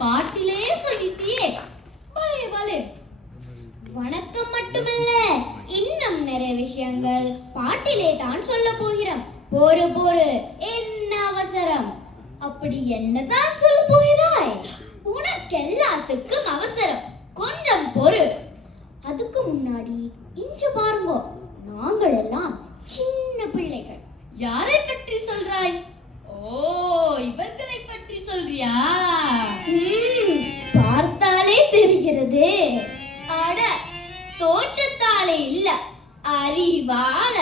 பாட்டிலே சொல்லிட்டியே. வலே வலே. வணக்கம் மட்டுமல்ல, இன்னும் நிறைய விஷயங்கள் பாட்டிலே தான் சொல்ல போகிறோம். போரு போரு, என்ன அவசரம்? அப்படி என்னதான் சொல்ல போகிறாய்? உனக்கு எல்லாத்துக்கும் அவசரம், கொஞ்சம் பொறு. அதுக்கு முன்னாடி இன்று பாருங்க, நாங்கள் எல்லாம் சின்ன பிள்ளைகள். யாரை பற்றி சொல்றாய்? ஓ, இவர்களை பற்றி சொல்றியா? பார்த்தாலே தெரிகிறது. அட, தோற்றத்தாலே இல்ல, அறிவால.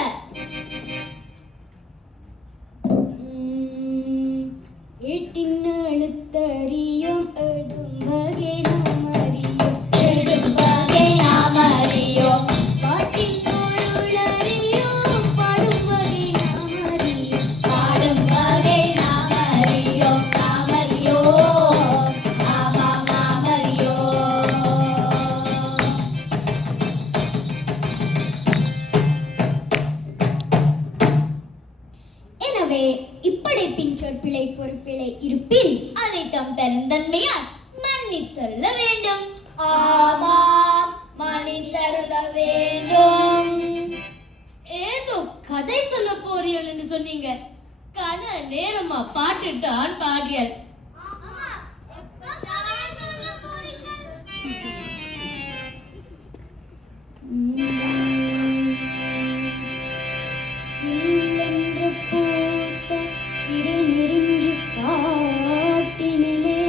ஏட்டின் எழுத்தறியும், எழுதும் வகை நாம் அறியோம், எழுதும் வகை நாம் அறியோம். பாட்டின் பொருள் அறியோம், பாடும் வகை நாம் அறியோம், பாடும் வகை நாம் அறியோம், நாம் அறியோம், ஆமாம் நாம் அறியோம். எனவே இப்படைப்பின் சொற்பிழை பொறுப்பிழை இருப்பின் அதை தம் பெருந்தன்மையால் மன்னித்தருள வேண்டும். ஆமாம், மன்னித்தருள வேண்டும். ஏதோ கதை சொல்ல போறீர்கள் என்று சொன்னீங்க. கன நேரமா பாட்டுட்டான் பாடியல். சில்லென்று பூத்த சிறு நெறிஞ்சு காட்டினிலே,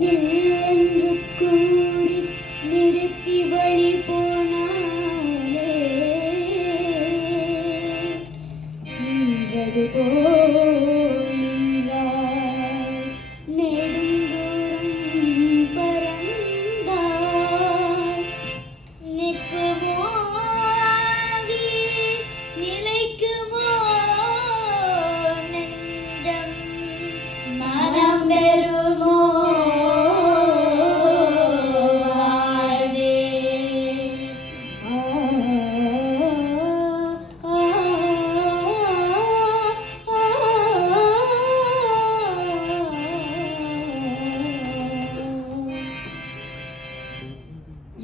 நில்லென்று கூறி நிறுத்தி வழி போனாலே, நின்றது போல் நின்றாள், நெடுந்தூரம் பறந்தாள். நிற்குமோ ஆவி, நிலைக்குமோ நெஞ்சம், மனம் பெறுமோ வாழ்வே.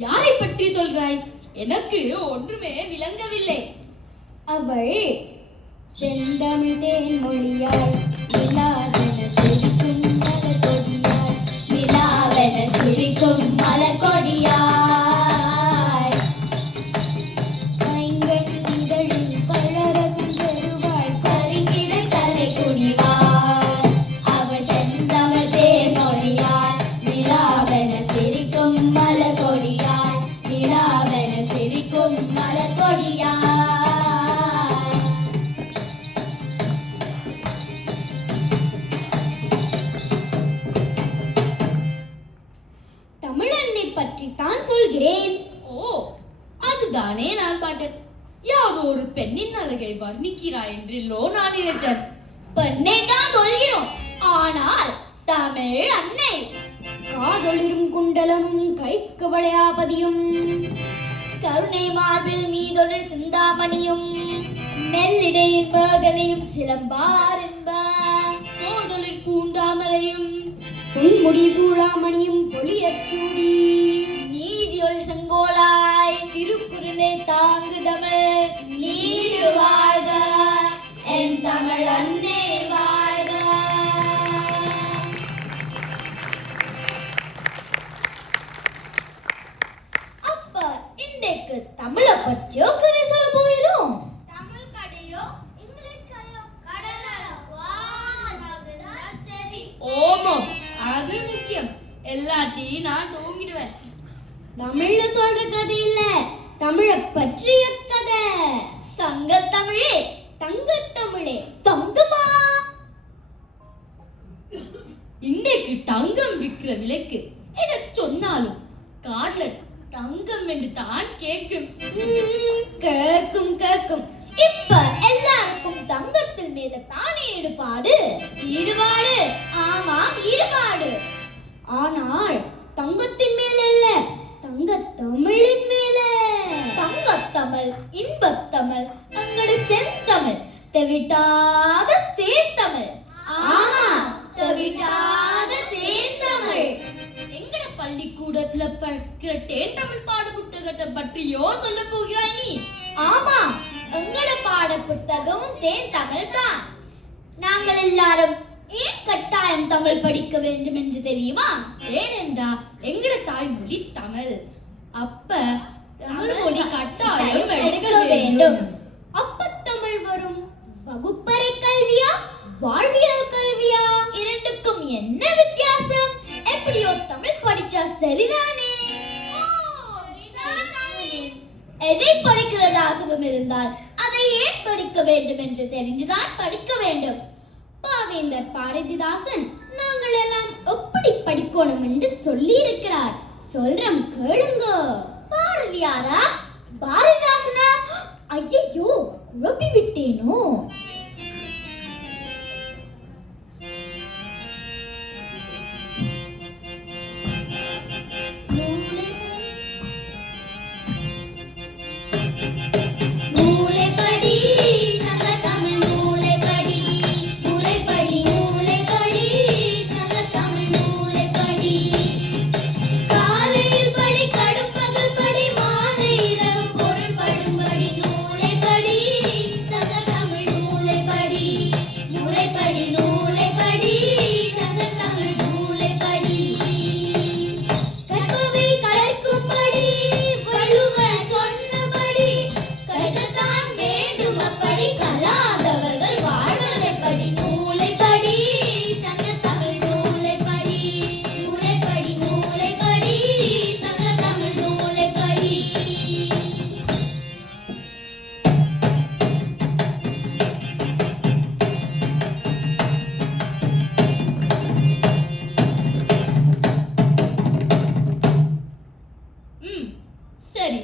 யாரை பற்றி சொல்றாய்? எனக்கு ஒன்றுமே விளங்கவில்லை. அவள் செந்தமிழ் தேன்மொழியாள் நிலாவென சிரிக்கும் மலர் கொடியாள் நிலாவென சிரிக்கும் மலர் கொடியாள் பைங்கனி இதழில் பழரசம் பெறுவாள் கருகிட தலை குடிவாள் அவள் செந்தமிழ் தேன்மொழியாள் நிலாவென சிரிக்கும் மலர் கொடியாள் நிலாவென சிரிக்கும் மலர் கொடியாள். தமிழன்னை பற்றி தான் சொல்கிறேன். ஓ, அதுதானே நான் பாட்டேன். யாரோ ஒரு பெண்ணின் அழகை வர்ணிக்கிறாய் என்றில்லோ நான் நினைச்சேன். பெண்ணை தான் சொல்கிறோம், ஆனால் தமிழ் அன்னை காதொளிரும் குண்டலமும் கைக்கு வளையாபதியும் கருணை மார்பில் மீதொழில் சிந்தாமணியும் மெல்லிடையில் மேகலையும் சிலம்பார் என்பார் கோடலில் பூண்டாமரையும் பொன்முடி சூளாமணியும் பொலியச்சூடி நீதியொள் செங்கோலாய் திருக்குறளே தாங்கு தமிழ் நீடு வாழ்க என் தமிழ் அன்னை வாழ்க. அப்ப இன்றைக்கு தமிழை பற்றியோ கதை சொல்ல போயிடும். தமிழ் கதையோ இங்கிலீஷ் கதையோ சரி. ஓமம், அது முக்கியம். எல்லாத்தையும் நான் தூங்கிடுவேன். தமிழ்ல சொல்ற கதை இல்ல, தமிழை பற்றிய கதை. சங்க தமிழே தங்க தமிழே தங்கமா. இன்றைக்கு தங்கம் விற்கிற விலைக்கு என சொன்னாலும் காட்ல தங்கம் என்று தான் கேட்கும். கேக்கும் கேக்கும். இப்ப எல்லாருக்கும் தங்கத்தின் மேல தானே ஈடுபாடு. ஈடுபாடு, ஆமாம் ஈடுபாடு. ஆனால் தங்கத்தின் மேல இல்ல, தங்க தமிழின் மேல. தங்கத்தமிழ், இன்பத்தமிழ், அங்கடு செந்தமிழ், தெவிட்டாத தேந்தமிழ். ஆமா, தெவிட்டாத தேந்தமிழ். எங்கட பள்ளிக்கூடத்துல படிக்கிற தேன் தமிழ் பாட புத்தகத்தை பற்றியோ சொல்ல போகிறாய் நீ? ஆமா, எங்கட பாட புத்தகமும் தேன் தமிழ் தான். நாங்கள் எல்லாரும் ஏன் கட்டாயம் தமிழ் படிக்க வேண்டும் என்று தெரியுமா? ஏனென்றா எங்கட தாய்மொழி தமிழ். அப்ப தமிழ் மொழி கட்டாயம் எடுக்க வேண்டும். அப்ப தமிழ் வரும். வகுப்பறை கல்வியா வாழ்வியல் கல்வியா? இரண்டுக்கும் என்ன வித்தியாசம்? எப்படியோ தமிழ் படிச்சா சரிதானே. எதை படிக்கிறதாகவும் இருந்தால் அதை ஏன் படிக்க வேண்டும் என்று தெரிந்துதான் படிக்க வேண்டும். பாவேந்தர் பாரதிதாசன் நாங்கள் எல்லாம் எப்படி படிக்கணும் என்று சொல்லி இருக்கிறார். சொல்றோம் கேளுங்க. பாரதியாரா? பாரதிதாசனா? ஐயோ, குழப்பி விட்டேனோ.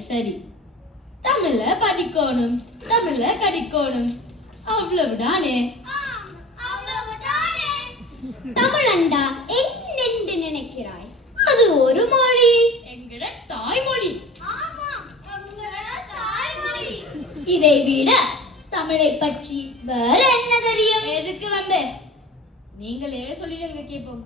சரி, தமிழ படிக்கணும், தமிழ கடிக்கணும், அவ்வளவுதானே. தமிழண்டா என்னென்று நினைக்கிறாய்? அது ஒரு மொழி, எங்கட தாய்மொழி. இதை விட தமிழை பற்றி வேற என்ன தெரியும்? எதுக்கு வம்பு? நீங்களே சொல்லிடுங்க கேட்போம்.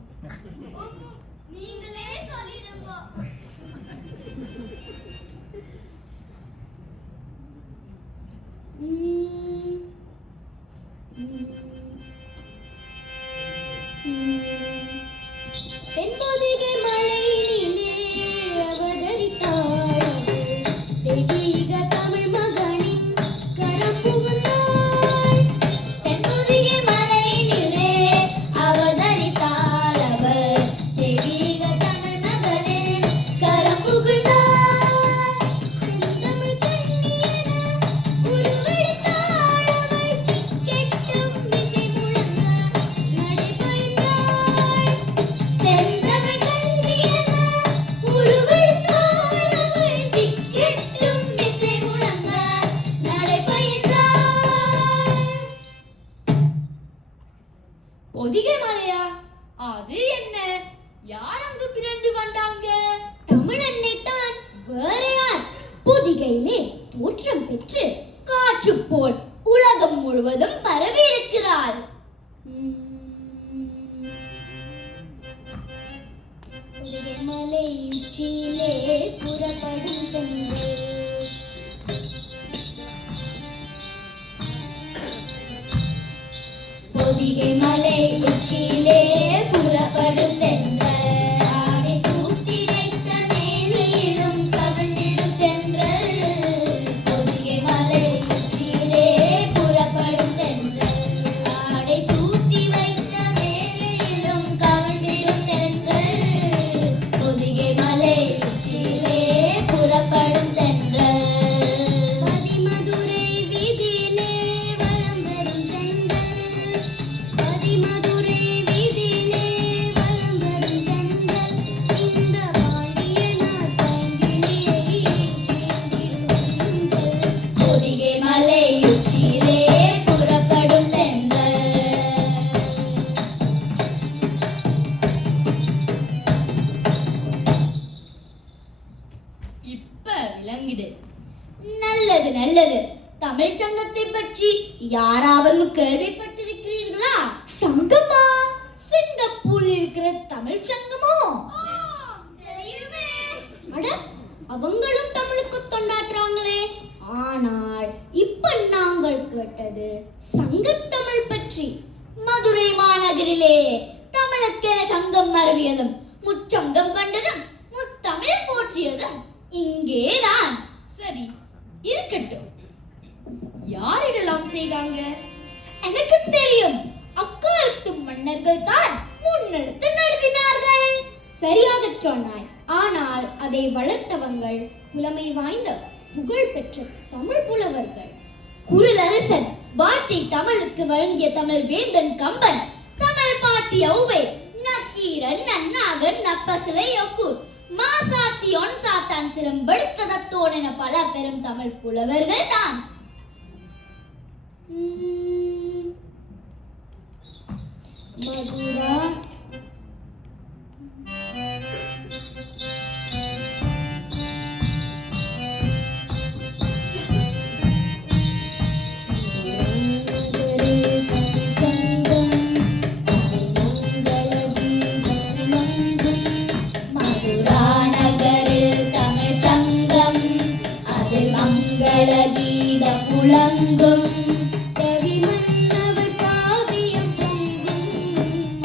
பொதிகை மலையா? அது என்ன? யார் அங்கு பிறந்து வந்தாங்க? தமிழன்னை தான், வேற யார்? பொதிகையிலே தோற்றம் பெற்று காற்று போல் உலகம் முழுவதும் பரவி இருக்கிறாள். மலை உச்சியிலே புறப்படும் தென்றல், பொதிகை மலை உச்சியிலே புறப்படும் தென்றல், ஆடை சூட்டி வைத்த மேனியிலும் கவிழ்ந்திடும் தென்றல், பொதிகை மலை உச்சியிலே புறப்படும் தென்றல், ஆடை சூட்டி வைத்த மேனியிலும் கவிழ்ந்திடும் தென்றல், பொதிகை மலை உச்சியிலே புறப்படும் தென்றல், பதிமதுரை வீதியிலே வலம் வரும் தென்றல், பதிமதுரை வீதியிலே வலம் வரும் தென்றல், இந்த பாண்டியனார் பைங்கிளியை தேர்ந்திடும் தென்றல், பொதிகை மலை உச்சியிலே புறப்படும் தென்றல். இப்ப விளங்குது. நல்லது நல்லது. தமிழ்ச் சங்கத்தை பற்றி யாராவது கேள்விப்பட்டிருக்கிறீர்களா? சங்கமா? சிங்கப்பூரில் இருக்கிற தமிழ்ச் சங்கமோ? தெரியுமே. அட, அவங்களும் தமிழுக்கு தொண்டாற்றுறாங்களே. ஆனால் இப்ப நாங்கள் கேட்டது சங்கத்தமிழ் பற்றி. மதுரை மாநகரிலே தமிழுக்கென சங்கம் மரபியதும் முச்சங்கம் கண்டதும் முத்தமிழ் போற்றியதும் இங்கேதான். சரி, இருக்கட்டும். யாரிடலாம் செய்தாங்க? எனக்கு தெரியும். அக்காலத்து மன்னர்கள் தான் முன்னெடுத்து நடத்தினார்கள். சரியாக சொன்னாய். ஆனால் அதை வளர்த்தவங்கள் புலமை வாய்ந்த புகழ் பெற்ற தமிழ் புலவர்கள். குறளரசன் வார்த்தை தமிழுக்கு வழங்கிய தமிழ் வேந்தன் கம்பன், தமிழ் பாட்டி ஔவை, நக்கீரன், நன்னாகன், நப்பசிலை யொக்கூர், மாசாத்தி ஒன்சாத்தான் சிலம்பெடுத்த தத்தோன் என பல பெரும் தமிழ் புலவர்கள் தான். மதுரா, புலங்கும் கவி மன்னவர் காவியம் பொங்கும்,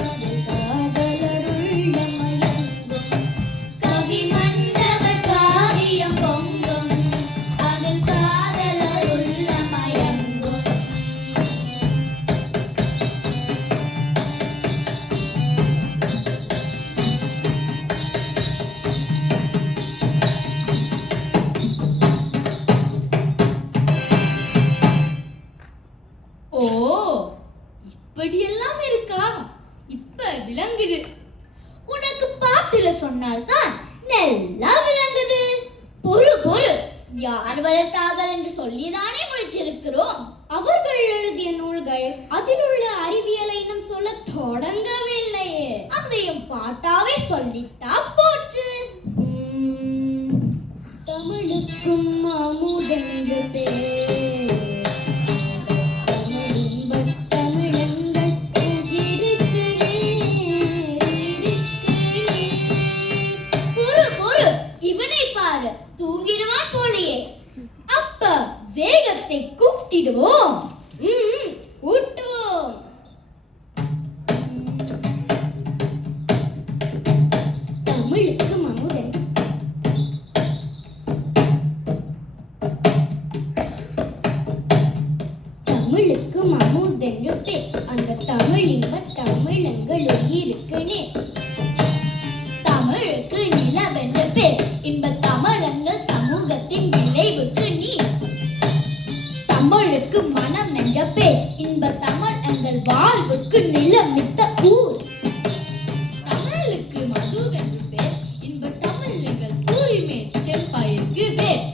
அதில் காதலருள்ள மயங்கும். கவி மன்னவர் காவியம் பொங்கும், அதில் காதலருள்ள மயங்கும். ஓ, இப்படியெல்லாம் இருக்கா? இப்ப விளங்குது. உனக்கு பாட்டுல சொன்னால்தான் நல்லா விளங்குது. பொறு பொறு, யார் வளர்த்தார்கள் என்று சொல்லிதானே முடிச்சிருக்கிறோம். அவர்கள் எழுதிய நூல்கள் அதில் உள்ள அறிவியலை இன்னும் சொல்ல தொடங்கவில்லையே. அதையும் பாட்டாவே சொல்லிட்டா போச்சு. தமிழுக்கும் அமுதென்று பேர், தூங்கிடுவான் போலையே. அப்ப வேகத்தை கூட்டிடுவோம். ஊட்டுவோம். தமிழுக்கு அமுதென்று, தமிழுக்கு அமுதென்று பேர், அந்த தமிழ் இன்ப தமிழங்கள் உயிருக்கு நேர். தமிழுக்கு நிலவென்று பேர், இன்ப தமிழங்கள் சமூகத்தின் விளைவுக்கு நீர். தமிழுக்கு மனம் என்ற பேர், இன்ப தமிழ் எங்கள் வாழ்வுக்கு நிலமிட்ட ஊர். தமிழுக்கு மதுவென்று பேர், இன்ப தமிழ் எங்கள் ஊரிமே செம்பயிருக்கு வேர்.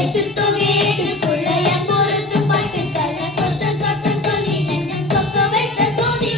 எட்டு தொகைக்குள்ள என் பொறுத்து பட்டு தல சொட்ட சொட்ட சொல்லி நெஞ்சம் சொக்க வைத்த சோதி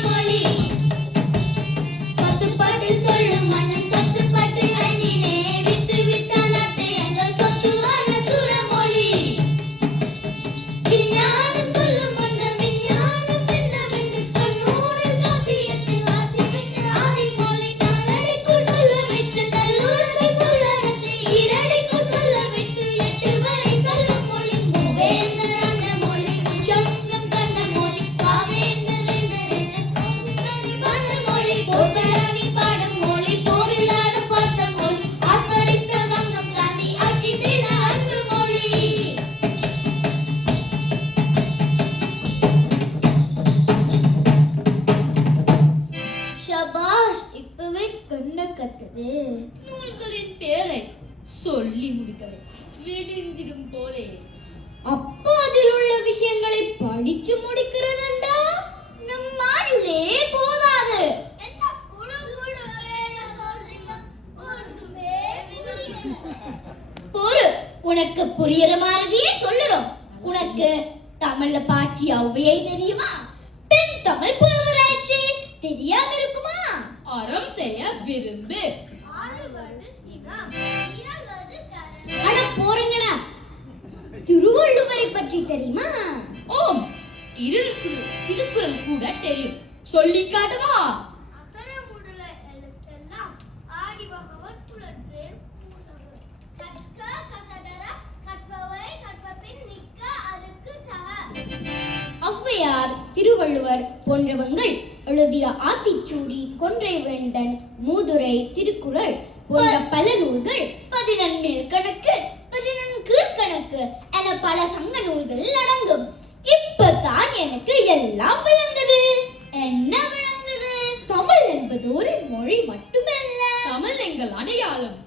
கிழிஞ்சிடும் போலே. அப்போ அதில் உள்ள விஷயங்களை படிச்சு முடிக்கிறதுண்டா நம் ஆயுளே போதாது. பொறு, உனக்கு புரியற மாதிரியே சொல்லுறோம். உனக்கு தமிழ்ல பாட்டி ஔவையை தெரியுமா? பெண் தமிழ் புலவராட்சி தெரியாம இருக்குமா? அறம் செய்ய விரும்பு. அட போறீங்கடா. திருவள்ளுவரை பற்றி தெரியுமா? ஓம், திருக்குறள் கூட தெரியும். சொல்லி காட்டவா? ஔவையார், திருவள்ளுவர் போன்றவங்கள் எழுதிய ஆத்திச்சூடி, கொன்றை வேந்தன், மூதுரை, திருக்குறள் போன்ற பல நூல்கள் 14 கணக்கு, 14 கணக்கு என பல சங்க நூல்கள் அடங்கும். இப்பதான் எனக்கு எல்லாம் விளங்குது. என்ன விளங்குது? தமிழ் என்பது ஒரு மொழி மட்டுமல்ல. தமிழ் எங்கள் அடையாளம்.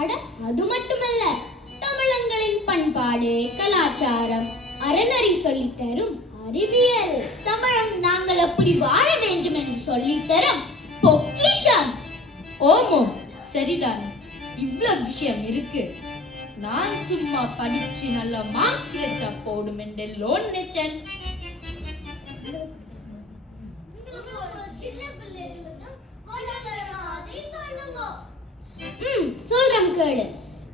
அட, அது மட்டுமல்ல, தமிழங்களின் பண்பாடு, கலாச்சாரம், அறநெறி சொல்லித் தரும் அறிவியல். தமிழம் நாங்கள் அப்படி வாழ வேண்டும் என்று சொல்லித் தரும் பொக்கிஷம். ஓமோ, சரிதான். இவ்வளவு விஷயம் இருக்கு. நான் சும்மா படிச்சு நல்ல மார்க்ஸ் கிடைச்சா போடும் என்றெல்லோ நினைச்சேன். சொல்றம் கேளு.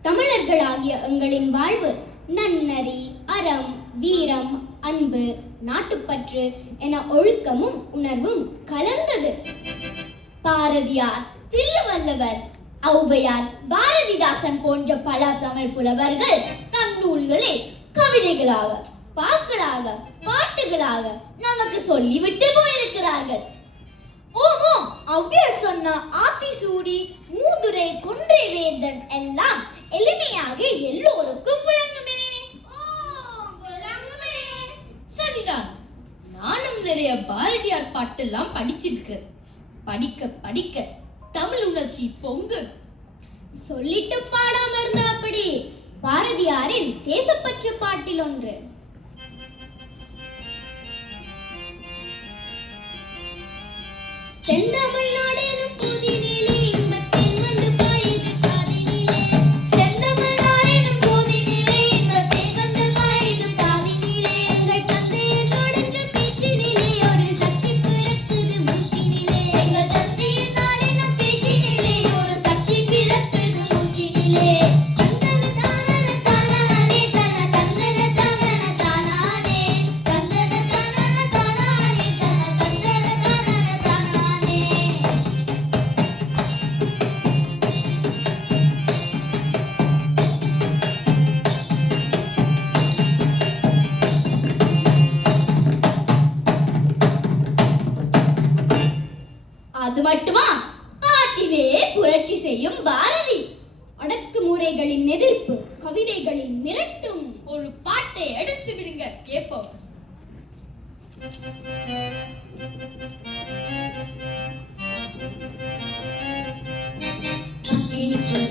தமிழர்களாகிய எங்களின் வாழ்வு நன்னறி, அறம், வீரம், அன்பு, நாட்டுப்பற்று என ஒழுக்கமும் உணர்வும் கலந்தது. பாரதியார், திருவள்ளுவர், ஔவையார், பாரதிதாசன் போன்ற பல தமிழ் புலவர்கள் தம் நூல்களை கவிதைகளாக, பாக்களாக, பாட்டுகளாக நமக்கு சொல்லிவிட்டு போயிருக்கிறார்கள். ஓமோ, ஔவையார் சொன்ன ஆத்திசூடி, மூதுரை, கொன்றை வேந்தன் எல்லாம் எளிமையாக எல்லோருக்கும் விளங்குமே. சரிதான். நானும் நிறைய பாரதியார் பாட்டெல்லாம் படிச்சிருக்கிறேன். படிக்க படிக்க தமிழ் உணர்ச்சி பொங்கு. சொல்லிட்டு பாடாம இருந்தா அப்படி. பாரதியாரின் தேசப்பற்று பாட்டில் ஒன்று. செந்தமிழ்நாடு எனும் பூதினிலே இன்பத்தேன் வந்து பாயுது காதினிலே. செந்தமிழ்நாடு எனும் பூதினிலே இன்பத்தேன் வந்து பாயுது காதினிலே. எங்கள் தந்தையர் தொடர்ந்த பேச்சினிலே ஒரு சக்தி பிறக்குது மூச்சினிலே. எங்கள் தந்தையர் நாடு எனும் பேச்சினிலே ஒரு சக்தி பிறக்குது மூச்சினிலே. தந்தன தானன தானானே தன தந்தன தானன தானானே தந்தன தானன தானானே தன தந்தன தானன தானானே. அது மட்டுமா? பாட்டிலே புரட்சி செய்யும் பாரதி. அடக்குமுறைகளின் எதிர்ப்பு, கவிதைகளின் மிரட்டும். ஒரு பாட்டை எடுத்து விடுங்க, கேட்போம்.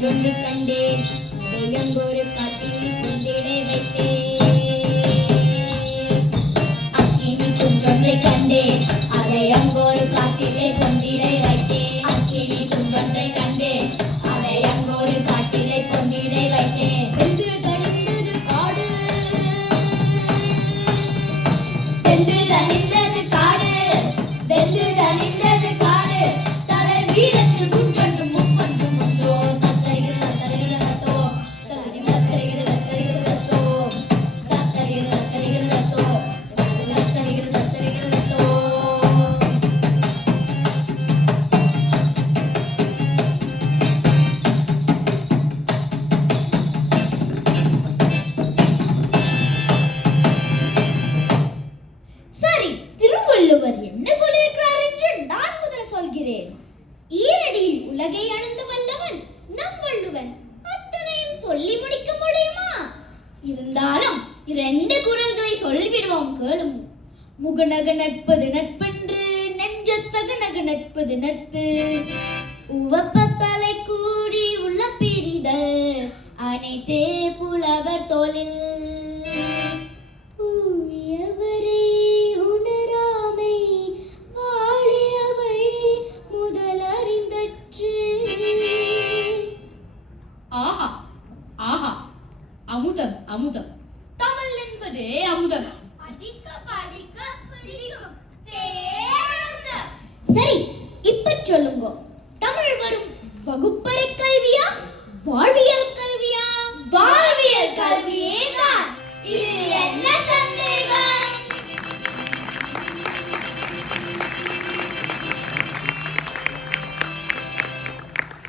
ஒன்று கண்டேன், அதை எங்கொரு காட்டினில் கொண்டிடை வைத்தேன். அக்கினி குன்றொன்றை கண்டேன், அதை அங்கொரு காட்டிலே கொண்டிடை வைத்தேன். அக்கினி குன்றொன்றை கண்டேன், அதை அங்கொரு காட்டிலே கொண்டிடை வைத்தேன். வெந்து தணிந்தது காடு, வெந்து தணிந்தது காடு, வெந்து தணிந்தது காடு. தலை வீரத்தில் குன்றொன்று முப்பொன்று முந்தோ தத்தரிகிறது தத்தரிகிறது தத்தோ தத்தரிகிறது தத்தரிகிறது தத்தோ தத்தரிகிறது தத்தரிகிறது தத்தோ தத்தரிகிறது தத்தரிகிறது தத்தோ. சரி, திருவள்ளுவர் என்ன சொல்லியிருக்கிறார் என்று நான் முதல் சொல்கிறேன். ஈரடியில் உலகை அளந்து வல்லவன் நம் வள்ளுவன். அத்தனையும் சொல்லி முடிக்க முடியுமா? இருந்தாலும் 2 குறள்களை சொல்லிவிடுவோம் கேளும். முகநக நட்பது நட்பென்று நெஞ்சத்தக நக நட்பது நட்பு. உவப்பத்தலை கூடி உள்ள பிரி அனைத்தே புலவர் தொழில் ஊழியவரை உணராமை வாழியவை முதலறிந்தற்று. ஆஹா ஆஹா, அமுதம் அமுதம், தமிழ் என்பதே அமுதம். படிக்க படிக்க பிடிக்கும் பேரர்த்தம். சரி, இப்ப சொல்லுங்க, தமிழ் வரும் வகுப்பறை கல்வியா வாழ்வியல் கல்வியா? வாழ்வியல் கல்வியே தான். இதில் என்ன சந்தேகம்?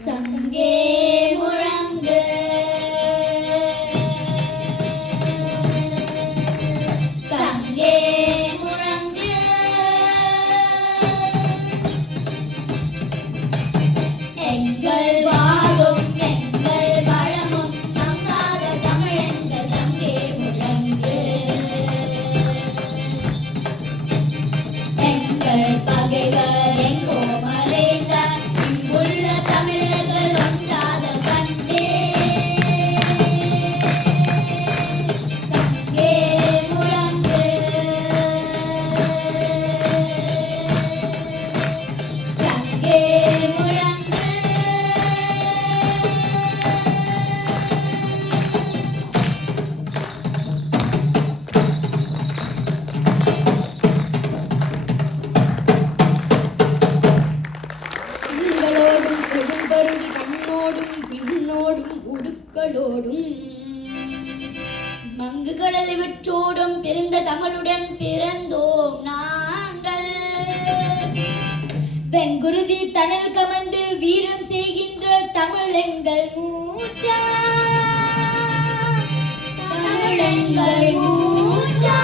சங்கே முழங்கு சங்கே முழங்கு எங்கள் வாழும் எங்கள் வளமும் மங்காத தமிழென்ற சங்கே முழங்கு. எங்கள் பகைவர் எங்கோ மறைந்த இங்குள்ள தமிழர்கள் ஒன்றாத கண்டே. சங்கே முழங்கு சங்கே முழங்கு. கண்களோடும் கொடும்பருதி கண்ணோடும் பின்னோடும் உடுக்களோடும் மங்கு கடல் இவற்றோடும் பிறந்த தமிழுடன் பிறந்தோம் நாங்கள். வெங்குருதி தணல் கமந்து வீரம் செய்கின்ற தமிழ் எங்கள் மூச்சா. தமிழ் எங்கள் மூச்சா.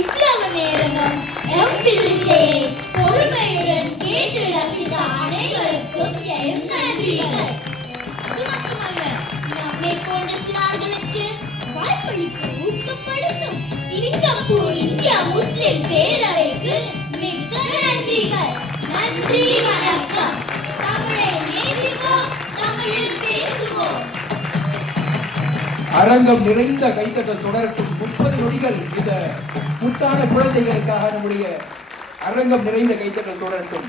இவ்வளவு நேரமும் எம்பிலிசையை பொறுமையுடன் கேட்டு ரசித்த அனைவருக்கும் என் நன்றிகள். அது மட்டுமல்ல, நம்மை போன்ற சிறார்களுக்கு வாய்ப்பளிக்க ஊக்கப்படுத்தும் சிங்கப்பூர் இந்தியா முஸ்லிம் பேரவைக்கு மிக்க நன்றிகள். நன்றி, வணக்கம். தமிழை நேசிப்போம், தமிழில் பேசுவோம். அரங்கம் நிறைந்த கைத்தட்டல் தொடரட்டும். 30 நொடிகள் இந்த முத்தான குழந்தைகளுக்காக நம்முடைய அரங்கம் நிறைந்த கைத்தட்டல் தொடரட்டும்.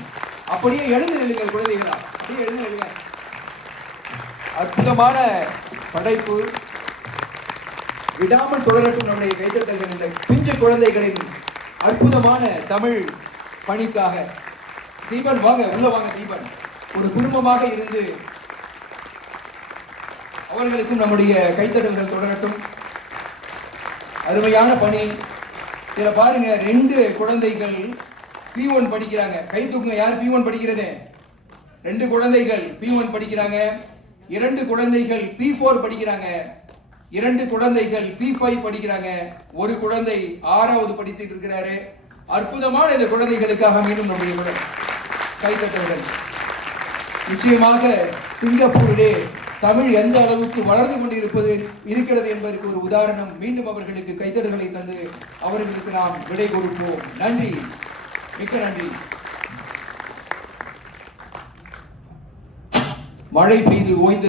அப்படியே எழுந்து நில்லுங்கள் குழந்தைகளா, அப்படியே எழுந்து நில்லுங்க. அற்புதமான படைப்பு விடாமல் தொடரட்டும் நம்முடைய கைத்தட்டல்கள். இந்த பிஞ்சு குழந்தைகளின் அற்புதமான தமிழ் பணிக்காக. தீபன் வாங்க, உள்ள வாங்க தீபன். ஒரு குடும்பமாக இருந்து அவர்களுக்கும் நம்முடைய கைத்தட்டல்கள் தொடரட்டும். அருமையான பணி. இதுல பாருங்க, 2 குழந்தைகள் P1 படிக்கிறாங்க. கை தூக்குங்க, யார் P1 படிக்கிறது? 2 குழந்தைகள் P1 படிக்கிறாங்க. 2 குழந்தைகள் P4 படிக்கிறாங்க. 2 குழந்தைகள் P5 படிக்கிறாங்க. ஒரு குழந்தை 6வது படித்துட்டு இருக்கிறாரு. அற்புதமான இந்த குழந்தைகளுக்காக மீண்டும் நம்முடைய கைத்தட்டல்கள். நிச்சயமாக சிங்கப்பூரிலே தமிழ் எந்த அளவுக்கு வளர்ந்து கொண்டு இருக்கிறது என்பதற்கு ஒரு உதாரணம். மீண்டும் அவர்களுக்கு கைத்தட்டல்களை தந்து அவர்களுக்கு நாம் விடை கொடுப்போம். நன்றி, மிக்க நன்றி. மழை பெய்து ஓய்ந்து